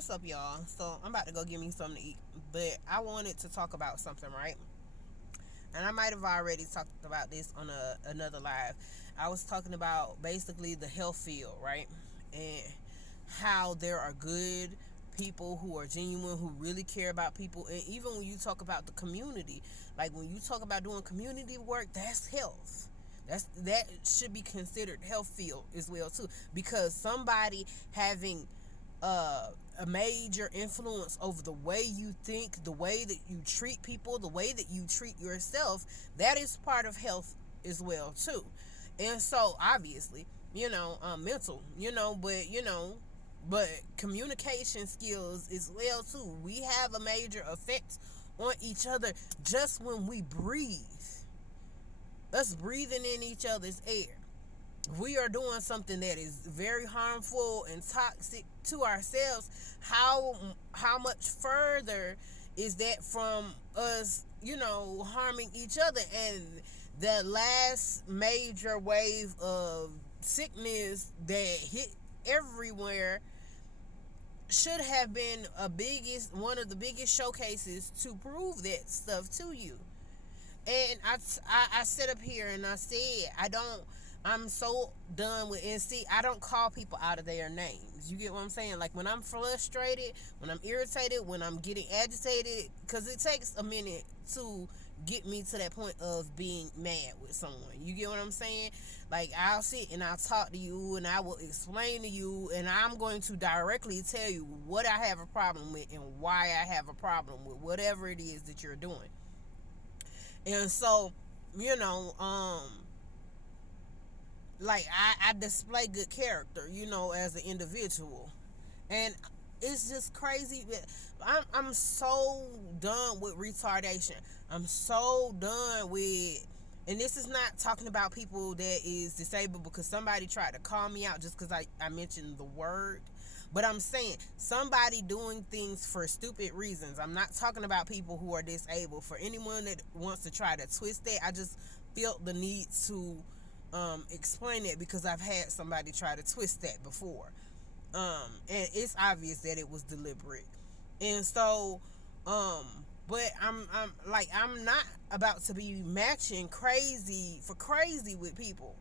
What's up, y'all? So I'm about to go get me something to eat, but I wanted to talk about something, right? And I might have already talked about this on another live. I was talking about basically the health field, right? And how there are good people who are genuine, who really care about people. And even when you talk about the community, like when you talk about doing community work, that's health. That should be considered health field as well too, because somebody having a major influence over the way you think, the way that you treat people, the way that you treat yourself, that is part of health as well too. And so obviously, mental, but communication skills as well too. We have a major effect on each other just when we breathe. Us breathing in each other's air, we are doing something that is very harmful and toxic to ourselves. How much further is that from us, harming each other? And the last major wave of sickness that hit everywhere should have been one of the biggest showcases to prove that stuff to you. And I sit up here and I said, I'm so done with NC. I don't call people out of their names. You get what I'm saying? Like when I'm frustrated, when I'm irritated, when I'm getting agitated, because it takes a minute to get me to that point of being mad with someone. You get what I'm saying? Like I'll sit and I'll talk to you and I will explain to you, and I'm going to directly tell you what I have a problem with and why I have a problem with whatever it is that you're doing. And so, like I display good character, as an individual. And it's just crazy. I'm so done with retardation. I'm so done with, and this is not talking about people that is disabled, because somebody tried to call me out just because I mentioned the word. But I'm saying somebody doing things for stupid reasons. I'm not talking about people who are disabled. For anyone that wants to try to twist that, I just felt the need to explain it, because I've had somebody try to twist that before. And it's obvious that it was deliberate. And so, but I'm not about to be matching crazy for crazy with people.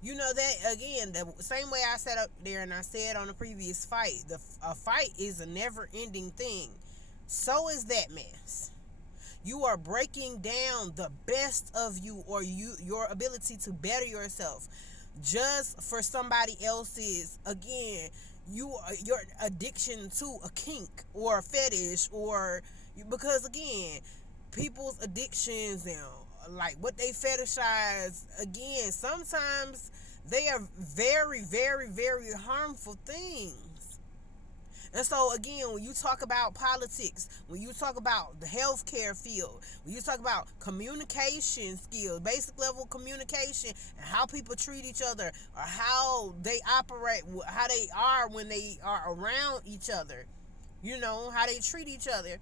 You know that, again, the same way I sat up there and I said on the previous fight, a fight is a never-ending thing. So is that mess. You are breaking down the best of you, or your ability to better yourself, just for somebody else's, again, your addiction to a kink or a fetish, or because again, people's addictions and like what they fetishize, again, sometimes they are very, very, very harmful things. And so again, when you talk about politics, when you talk about the healthcare field, when you talk about communication skills, basic level communication, and how people treat each other, or how they operate, how they are when they are around each other, how they treat each other,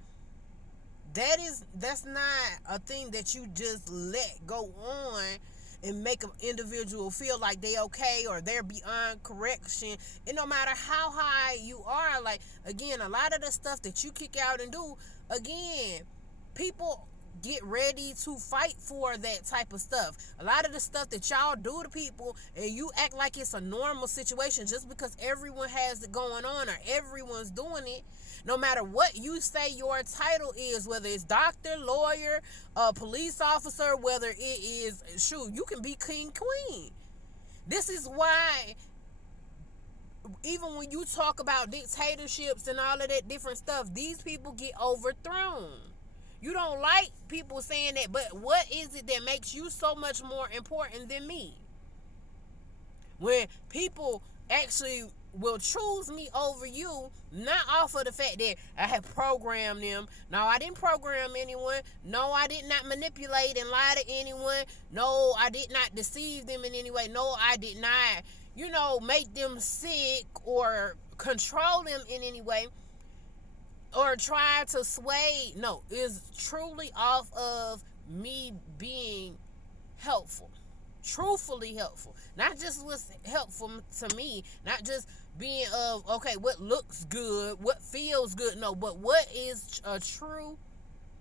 that's not a thing that you just let go on and make an individual feel like they okay or they're beyond correction. And no matter how high you are, like, again, a lot of the stuff that you kick out and do, again, people get ready to fight for that type of stuff. A lot of the stuff that y'all do to people, and you act like it's a normal situation just because everyone has it going on or everyone's doing it. No matter what you say your title is, whether it's doctor, lawyer, police officer, whether it is, shoot, you can be king, queen. This is why, even when you talk about dictatorships and all of that different stuff, these people get overthrown. You don't like people saying that, but what is it that makes you so much more important than me? When people actually will choose me over you, not off of the fact that I have programmed them. No, I didn't program anyone. No, I did not manipulate and lie to anyone. No, I did not deceive them in any way. No, I did not, make them sick or control them in any way or try to sway. No, it's truly off of me being helpful. Truthfully helpful. Not just what's helpful to me, not just being of, okay, what looks good, what feels good. No, but what is a true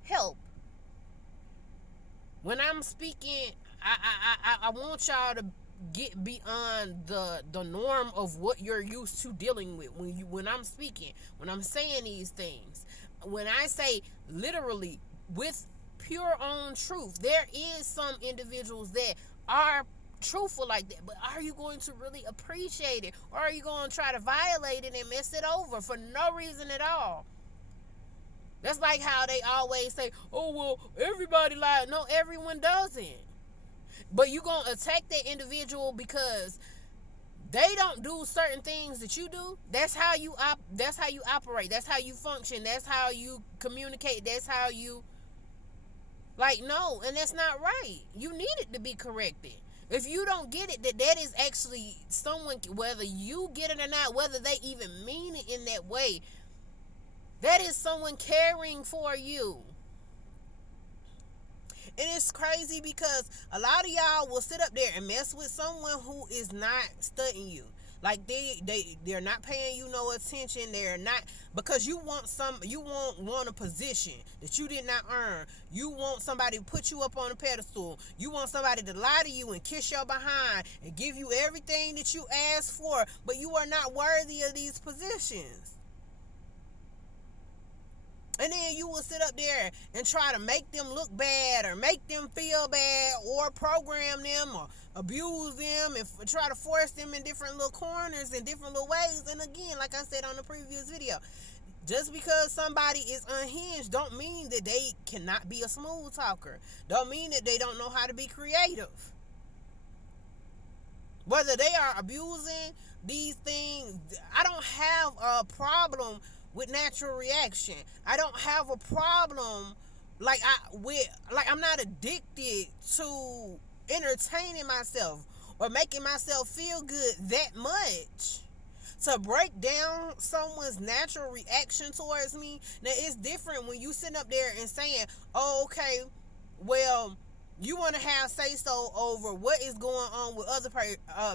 help? When I'm speaking, I want y'all to get beyond the norm of what you're used to dealing with when I'm speaking, when I'm saying these things. When I say literally with pure own truth, there is some individuals that are truthful like that, but are you going to really appreciate it, or are you going to try to violate it and mess it over for no reason at all? That's like how they always say, oh, well, everybody lies. No, everyone doesn't. But you going to attack that individual because they don't do certain things that you do. That's how you operate. That's how you function. That's how you communicate. That's how you, like, no, and that's not right. You need it to be corrected. If you don't get it, that is actually someone, whether you get it or not, whether they even mean it in that way, that is someone caring for you. And it's crazy because a lot of y'all will sit up there and mess with someone who is not studying you. Like they're not paying you no attention. They're not, because you want a position that you did not earn. You want somebody to put you up on a pedestal. You want somebody to lie to you and kiss your behind and give you everything that you asked for, but you are not worthy of these positions. And then you will sit up there and try to make them look bad or make them feel bad or program them or abuse them and try to force them in different little corners and different little ways. And again, like I said on the previous video, just because somebody is unhinged don't mean that they cannot be a smooth talker. Don't mean that they don't know how to be creative. Whether they are abusing these things, I don't have a problem with natural reaction. I don't have a problem I'm not addicted to entertaining myself or making myself feel good that much to break down someone's natural reaction towards me. Now it's different when you sitting up there and saying, oh, okay, well, you want to have say so over what is going on with other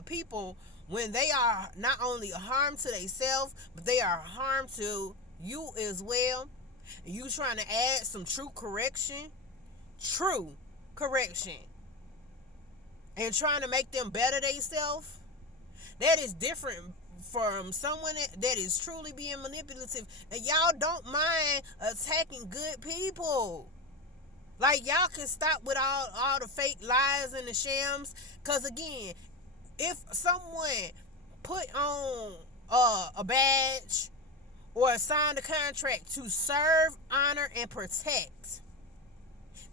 people, when they are not only a harm to themselves, but they are a harm to you as well. And you trying to add some true correction, and trying to make them better themselves, that is different from someone that is truly being manipulative. And y'all don't mind attacking good people. Like, y'all can stop with all the fake lies and the shams. Because again, if someone put on a badge or signed a contract to serve, honor, and protect,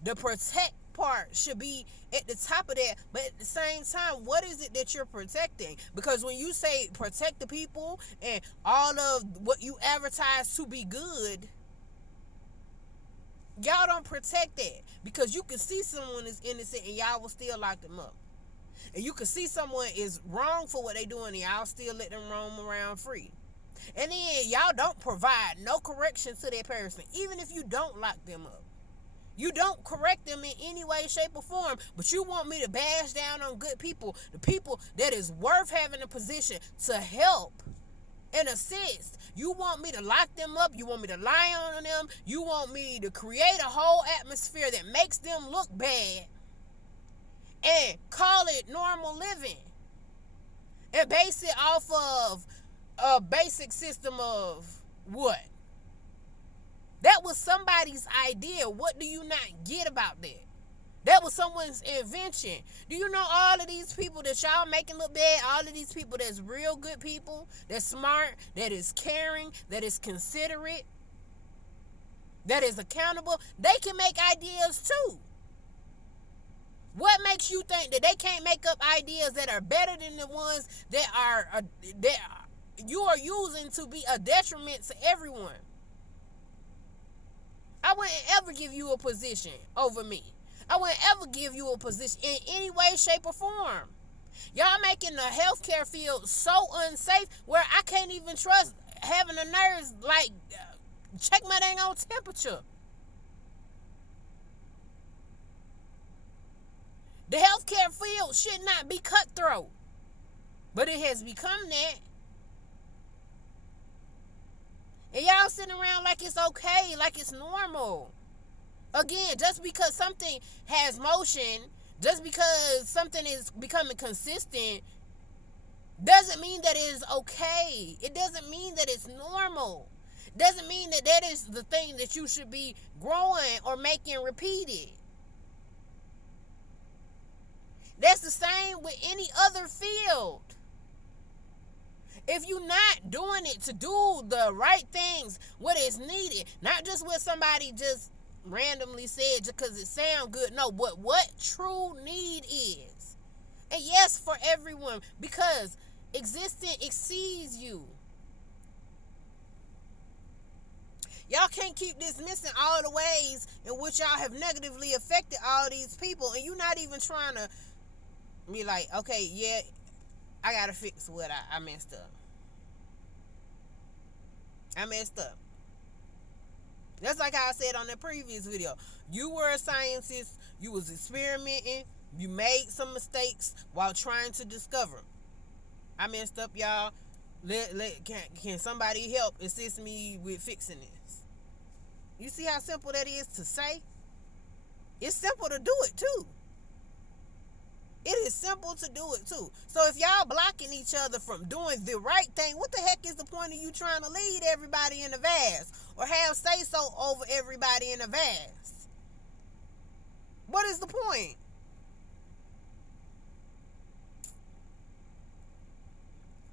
the protect part should be at the top of that. But at the same time, what is it that you're protecting? Because when you say protect the people and all of what you advertise to be good, y'all don't protect that. Because you can see someone is innocent and y'all will still lock them up. And you can see someone is wrong for what they doing and y'all still let them roam around free. And then y'all don't provide no correction to that person, even if you don't lock them up. You don't correct them in any way, shape, or form, but you want me to bash down on good people, the people that is worth having a position to help and assist. You want me to lock them up. You want me to lie on them. You want me to create a whole atmosphere that makes them look bad and call it normal living and base it off of a basic system of what? That was somebody's idea. What do you not get about that? That was someone's invention. Do you know all of these people that y'all making look bad? All of these people that's real good people, that's smart, that is caring, that is considerate, that is accountable, they can make ideas too. What makes you think that they can't make up ideas that are better than the ones that you are using to be a detriment to everyone? I wouldn't ever give you a position over me. I wouldn't ever give you a position in any way, shape, or form. Y'all making the healthcare field so unsafe where I can't even trust having a nurse, like, check my dang on temperature. The healthcare field should not be cutthroat, but it has become that. sitting around like it's okay, like it's normal. Again, just because something has motion, just because something is becoming consistent, doesn't mean that it is okay. It doesn't mean that it's normal. It doesn't mean that that is the thing that you should be growing or making repeated. That's the same with any other field. If you're not doing it to do the right things, what is needed, not just what somebody just randomly said just because it sounds good. No, but what true need is. And yes, for everyone, because existence exceeds you. Y'all can't keep dismissing all the ways in which y'all have negatively affected all these people, and you're not even trying to be like, okay, yeah, I gotta fix what I messed up. I messed up. That's like how I said on the previous video. You were a scientist. You was experimenting. You made some mistakes while trying to discover. I messed up, y'all. Can somebody help assist me with fixing this? You see how simple that is to say? It's simple to do it too. It is simple to do it too. So if y'all blocking each other from doing the right thing, what the heck is the point of you trying to lead everybody in the vast or have say so over everybody in the vast? What is the point?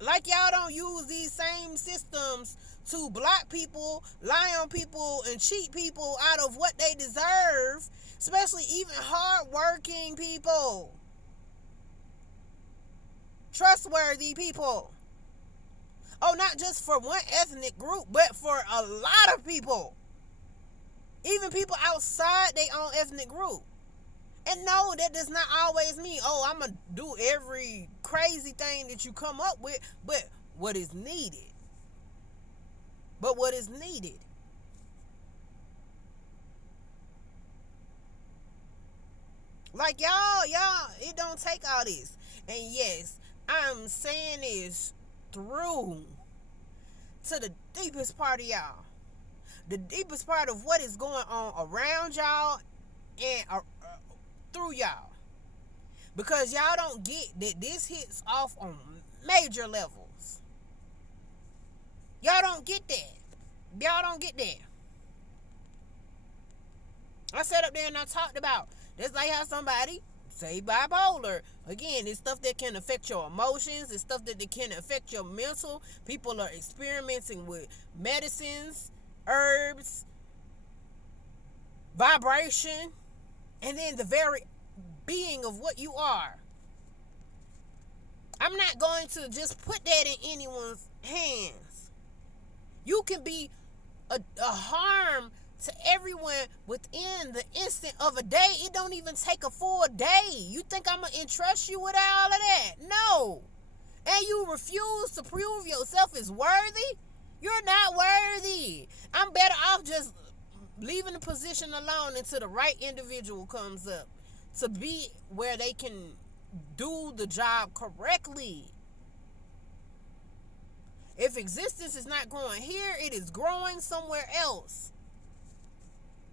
Like y'all don't use these same systems to block people, lie on people, and cheat people out of what they deserve, especially even hard-working people. Trustworthy people. Oh, not just for one ethnic group, but for a lot of people. Even people outside their own ethnic group. And no, that does not always mean, oh, I'm going to do every crazy thing that you come up with, but what is needed. But what is needed. Like y'all, it don't take all this. And yes, I'm saying this through to the deepest part of y'all. The deepest part of what is going on around y'all and through y'all. Because y'all don't get that this hits off on major levels. Y'all don't get that. Y'all don't get that. I sat up there and I talked about, that's like how somebody say bipolar. Again, it's stuff that can affect your emotions. It's stuff that can affect your mental. People are experimenting with medicines, herbs, vibration, and then the very being of what you are. I'm not going to just put that in anyone's hands. You can be a harm to everyone within the instant of a day. It don't even take a full day. You think I'm going to entrust you with all of that? No. And you refuse to prove yourself as worthy? You're not worthy. I'm better off just leaving the position alone until the right individual comes up to be where they can do the job correctly. If existence is not growing here, it is growing somewhere else.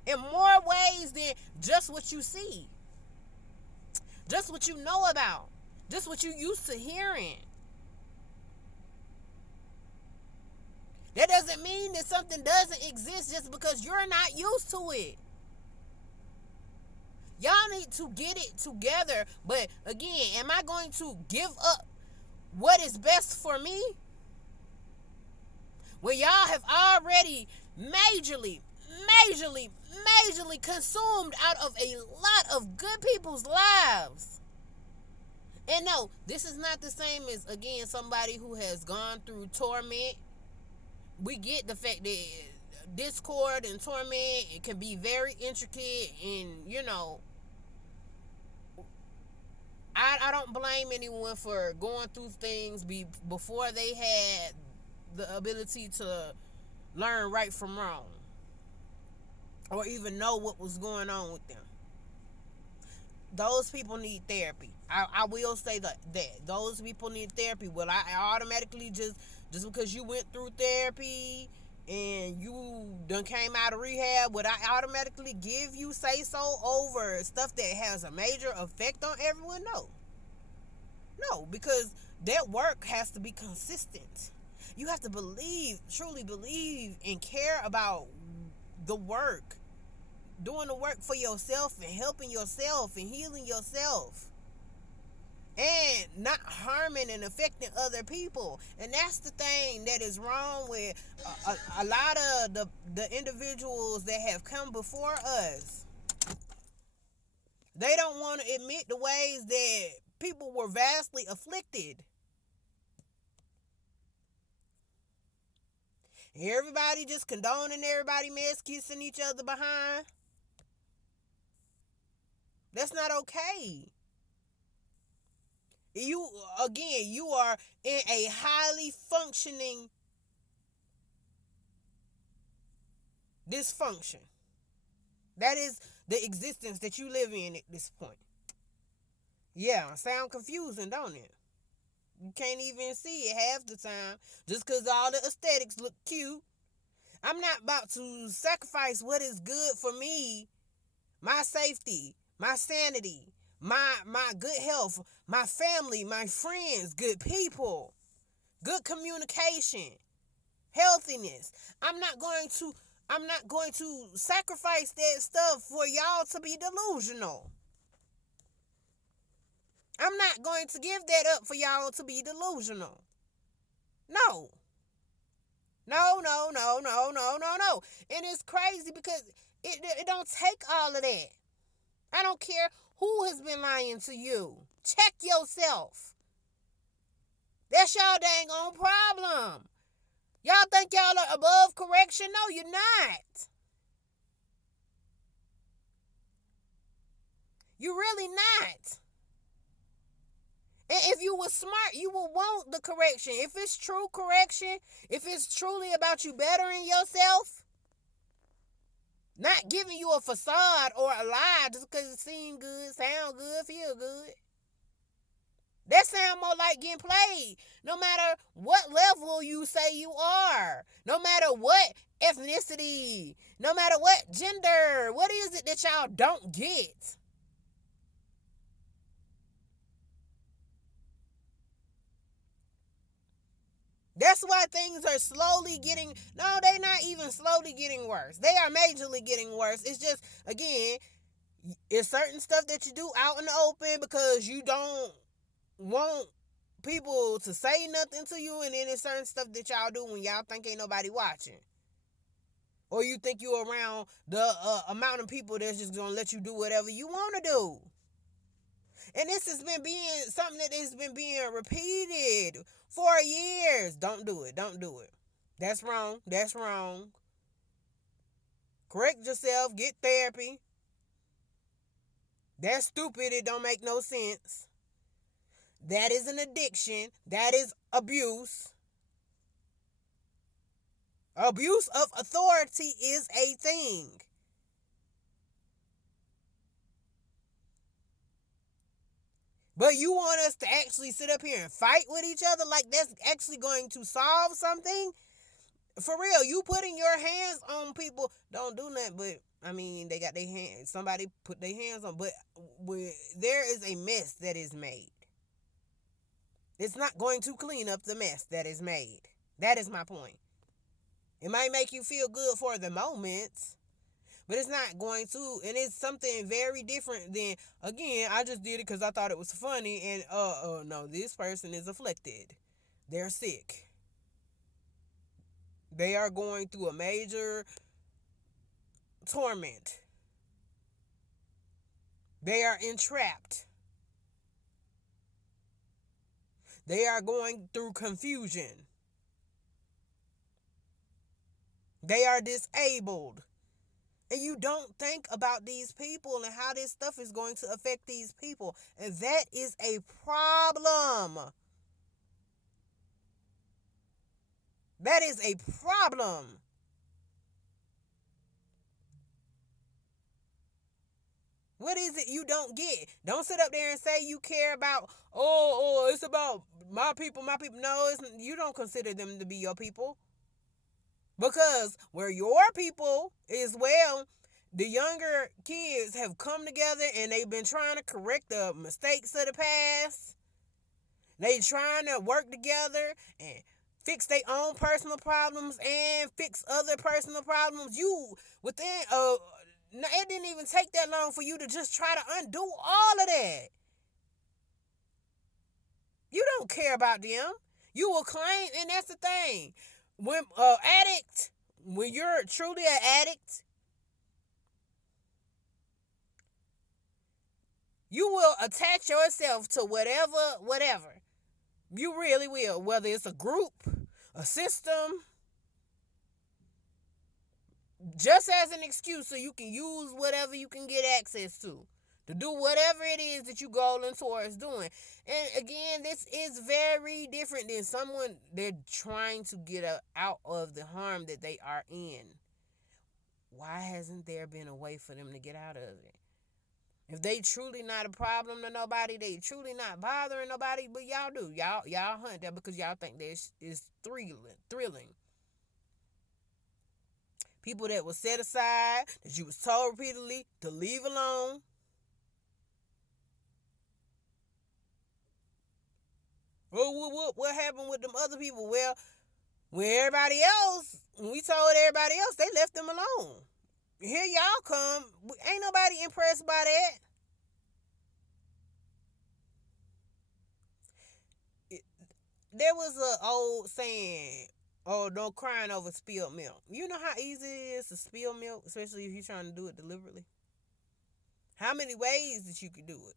In more ways than just what you see. Just what you know about. Just what you used to hearing. That doesn't mean that something doesn't exist just because you're not used to it. Y'all need to get it together. But again, am I going to give up what is best for me? When y'all have already majorly consumed out of a lot of good people's lives. And no, this is not the same as, again, somebody who has gone through torment. We get the fact that discord and torment, it can be very intricate, and I don't blame anyone for going through things before they had the ability to learn right from wrong or even know what was going on with them. Those people need therapy. I will say that those people need therapy. Well, I automatically just because you went through therapy and you done came out of rehab, would I automatically give you say so over stuff that has a major effect on everyone? No. No, because that work has to be consistent. You have to believe, truly believe, and care about the work, doing the work for yourself and helping yourself and healing yourself, and not harming and affecting other people. And that's the thing that is wrong with a lot of the individuals that have come before us. They don't want to admit the ways that people were vastly afflicted. Everybody just condoning everybody mess, kissing each other behind. That's not okay. You are in a highly functioning dysfunction. That is the existence that you live in at this point. Yeah, sound confusing, don't it? You can't even see it half the time just because all the aesthetics look cute. I'm not about to sacrifice what is good for me, my safety, my sanity, my good health, my family, my friends, good people, good communication, healthiness. I'm not going to sacrifice that stuff for y'all to be delusional. I'm not going to give that up for y'all to be delusional. No. No. And it's crazy because it don't take all of that. I don't care who has been lying to you. Check yourself. That's y'all dang on problem. Y'all think y'all are above correction? No, you're not. You're really not. And if you were smart, you will want the correction. If it's true correction, if it's truly about you bettering yourself, not giving you a facade or a lie just because it seems good, sound good, feel good. That sound more like getting played. No matter what level you say you are, no matter what ethnicity, no matter what gender, what is it that y'all don't get? That's why things are slowly getting, no, they're not even slowly getting worse. They are majorly getting worse. It's just, again, it's certain stuff that you do out in the open because you don't want people to say nothing to you, and then it's certain stuff that y'all do when y'all think ain't nobody watching. Or you think you're around the amount of people that's just going to let you do whatever you want to do. And this has been being something that has been being repeated for years. Don't do it. Don't do it. That's wrong. That's wrong. Correct yourself. Get therapy. That's stupid. It don't make no sense. That is an addiction. That is abuse. Abuse of authority is a thing. But you want us to actually sit up here and fight with each other like that's actually going to solve something? For real, you putting your hands on people don't do nothing, but I mean, they got their hands, somebody put their hands on, but there is a mess that is made. It's not going to clean up the mess that is made. That is my point. It might make you feel good for the moment, but it's not going to, and it's something very different than, again, I just did it because I thought it was funny, and no, this person is afflicted. They're sick. They are going through a major torment. They are entrapped. They are going through confusion. They are disabled. And you don't think about these people and how this stuff is going to affect these people. And that is a problem. That is a problem. What is it you don't get? Don't sit up there and say you care about, it's about my people, my people. No, you don't consider them to be your people. Because where your people is, well, the younger kids have come together and they've been trying to correct the mistakes of the past. They trying to work together and fix their own personal problems and fix other personal problems. You within it didn't even take that long for you to just try to undo all of that. You don't care about them. You will claim, and that's the thing. When when you're truly an addict, you will attach yourself to whatever. You really will. Whether it's a group, a system, just as an excuse so you can use whatever you can get access to do whatever it is that you going towards doing. And again, this is very different than someone they're trying to get out of the harm that they are in. Why hasn't there been a way for them to get out of it? If they truly not a problem to nobody, they truly not bothering nobody, but y'all do. Y'all hunt that because y'all think this is thrilling. People that was set aside, that you was told repeatedly to leave alone. What happened with them other people? Well, when we told everybody else, they left them alone. Here y'all come. Ain't nobody impressed by that. There was an old saying, "Oh, don't crying over spilled milk." You know how easy it is to spill milk, especially if you're trying to do it deliberately? How many ways that you could do it?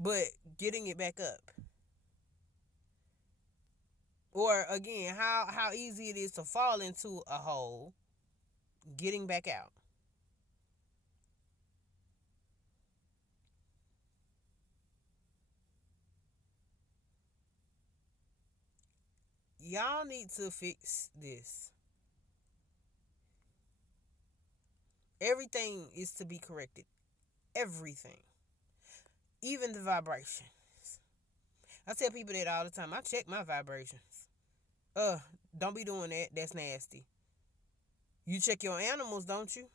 But getting it back up. Or again, how easy it is to fall into a hole, getting back out. Y'all need to fix this. Everything is to be corrected. Everything. Even the vibrations. I tell people that all the time. I check my vibrations. Don't be doing that. That's nasty. You check your animals, don't you?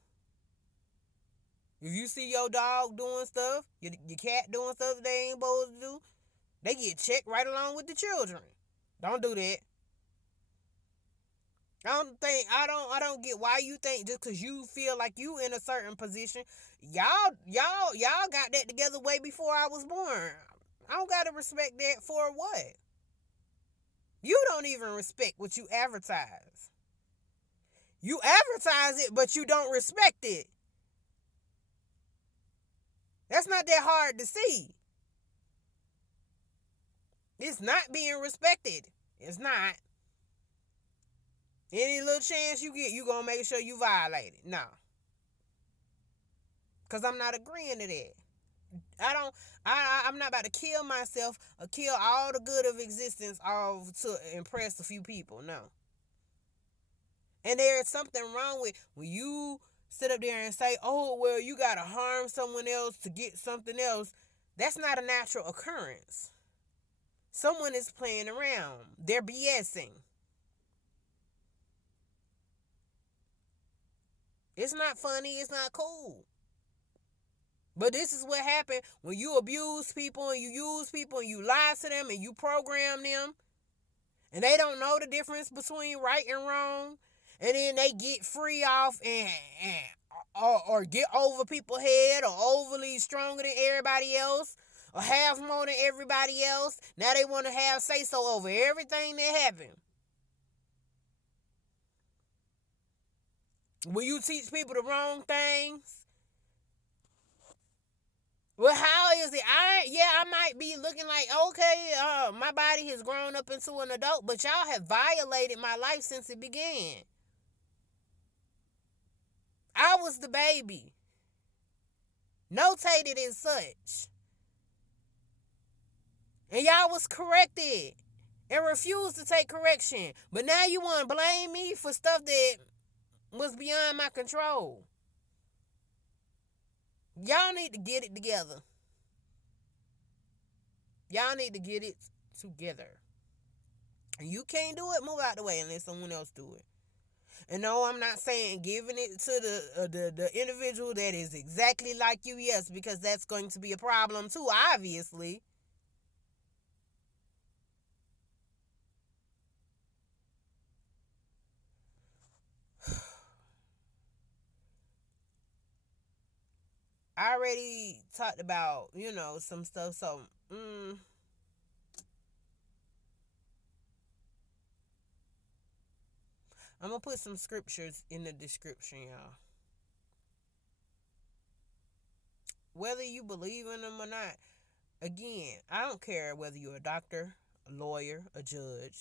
If you see your dog doing stuff, your cat doing stuff they ain't supposed to do, they get checked right along with the children. Don't do that. I don't get why you think just because you feel like you in a certain position, y'all got that together way before I was born. I don't gotta respect that for what? You don't even respect what you advertise. You advertise it, but you don't respect it. That's not that hard to see. It's not being respected. It's not. Any little chance you get, you gonna make sure you violate it. No. Because I'm not agreeing to that. I'm not about to kill myself or kill all the good of existence all to impress a few people. No. And there's something wrong with when you sit up there and say, oh, well, you got to harm someone else to get something else. That's not a natural occurrence. Someone is playing around. They're BSing. It's not funny. It's not cool. But this is what happened when you abuse people and you use people and you lie to them and you program them and they don't know the difference between right and wrong, and then they get free off or get over people's head or overly stronger than everybody else or have more than everybody else. Now they want to have say so over everything that happened. When you teach people the wrong things, well, how is it? I might be looking like, okay, my body has grown up into an adult, but y'all have violated my life since it began. I was the baby, notated as such, and y'all was corrected and refused to take correction. But now you want to blame me for stuff that was beyond my control. Y'all need to get it together. Y'all need to get it together. You can't do it, move out the way and let someone else do it. And no, I'm not saying giving it to the individual that is exactly like you, yes, because that's going to be a problem too, obviously. I already talked about, some stuff, so I'm gonna put some scriptures in the description, y'all. Whether you believe in them or not, again, I don't care whether you're a doctor, a lawyer, a judge,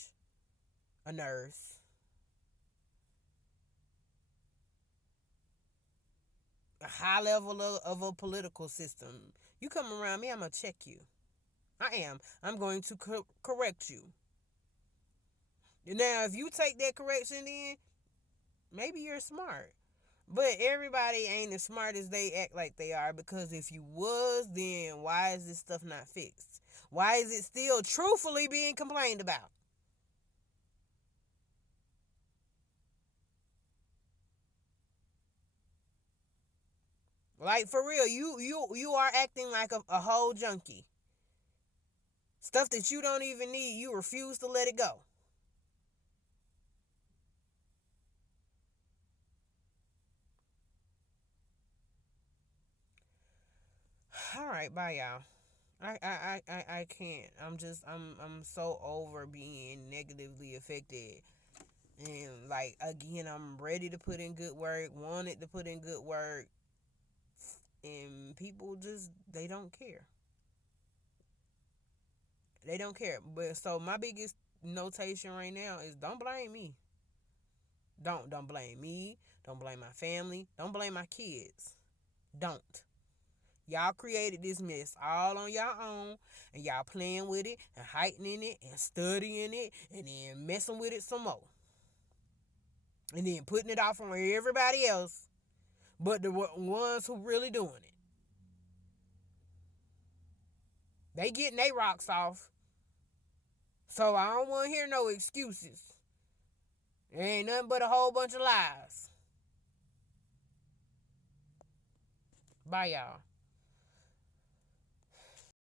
a nurse, a high level of a political system. You come around me, I'm gonna check you. I am. I'm going to correct you. Now, if you take that correction in, maybe you're smart. But everybody ain't as smart as they act like they are, because if you was, then why is this stuff not fixed? Why is it still truthfully being complained about? Like, for real, you are acting like a whole junkie. Stuff that you don't even need, you refuse to let it go. All right, bye, y'all. I can't. I'm so over being negatively affected. And like, again, I'm ready to put in good work, wanted to put in good work, and people just, they don't care. They don't care. But so my biggest notation right now is, don't blame me. Don't blame me. Don't blame my family. Don't blame my kids. Don't. Y'all created this mess all on y'all own, and y'all playing with it and heightening it and studying it and then messing with it some more. And then putting it off on everybody else but the ones who really doing it. They getting their rocks off. So I don't want to hear no excuses. It ain't nothing but a whole bunch of lies. Bye, y'all.